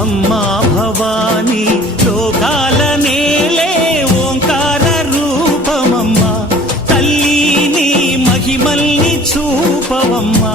అమ్మా భవానీ లోకాల నేలే ఓంకార రూపమమ్మా. తల్లిని మహిమల్ని చూపవమ్మా.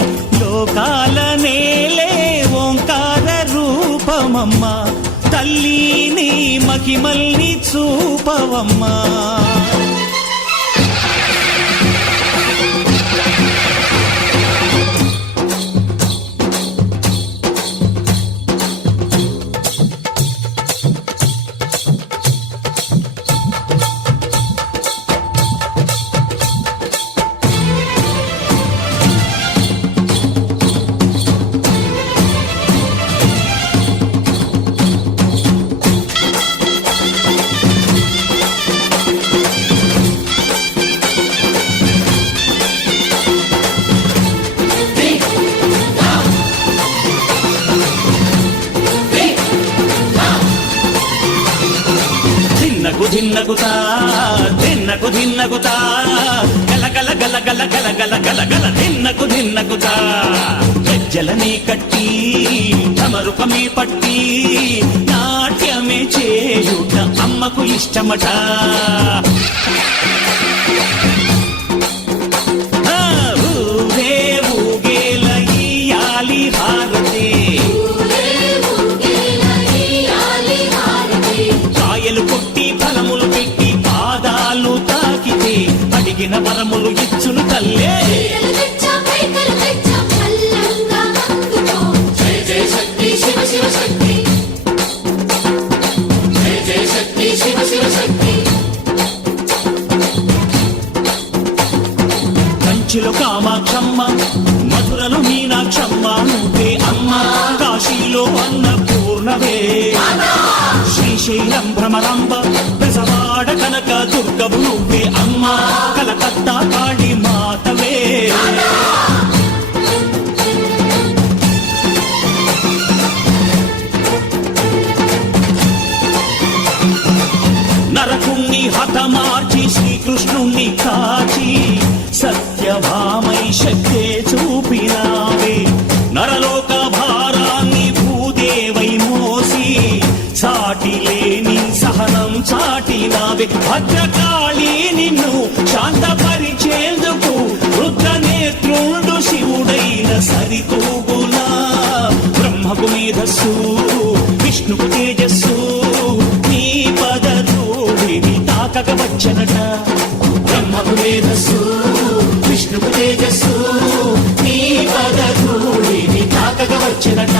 మహిమల్ని చూపవమ్మా. ధిన్నకు తిన్నకు ధిన్నకు ధిన్నకుతా గల గల గల గల గల గల గల గల ధిన్నకు ధిన్నకుతా గజ్జలనే కట్టి తమరుపమే పట్టి. నాట్యమే చేయుట అమ్మకు ఇష్టమట. శక్తి వరములు ఇచ్చును తల్లే. కంచిలో కామాక్షమ్మ మధురలో మీనాక్షమ్మ నువ్వే అమ్మ కాశీలో అన్నపూర్ణవే. శ్రీశైలం భ్రమరంబ ఆడ కనక దుర్గము నువ్వే అమ్మ. కలకత్తా కాళీ మాతవే. నరకుణ్ణి హతమార్చి శ్రీకృష్ణుణ్ణి కాచి సత్యభామై శక్తి సహనం చాటినావే భద్రకాళి నిన్ను శాంతపరిచేందుకు రుద్రనేత్రుండు శివుడైన సరితూగులా. బ్రహ్మకు మేధస్సు విష్ణుకు తేజస్సు నీ పద ధూళిని తాకక వచ్చనట బ్రహ్మకు మేధస్సు విష్ణుకు తేజస్సు నీ పద ధూళిని తాకక వచ్చనట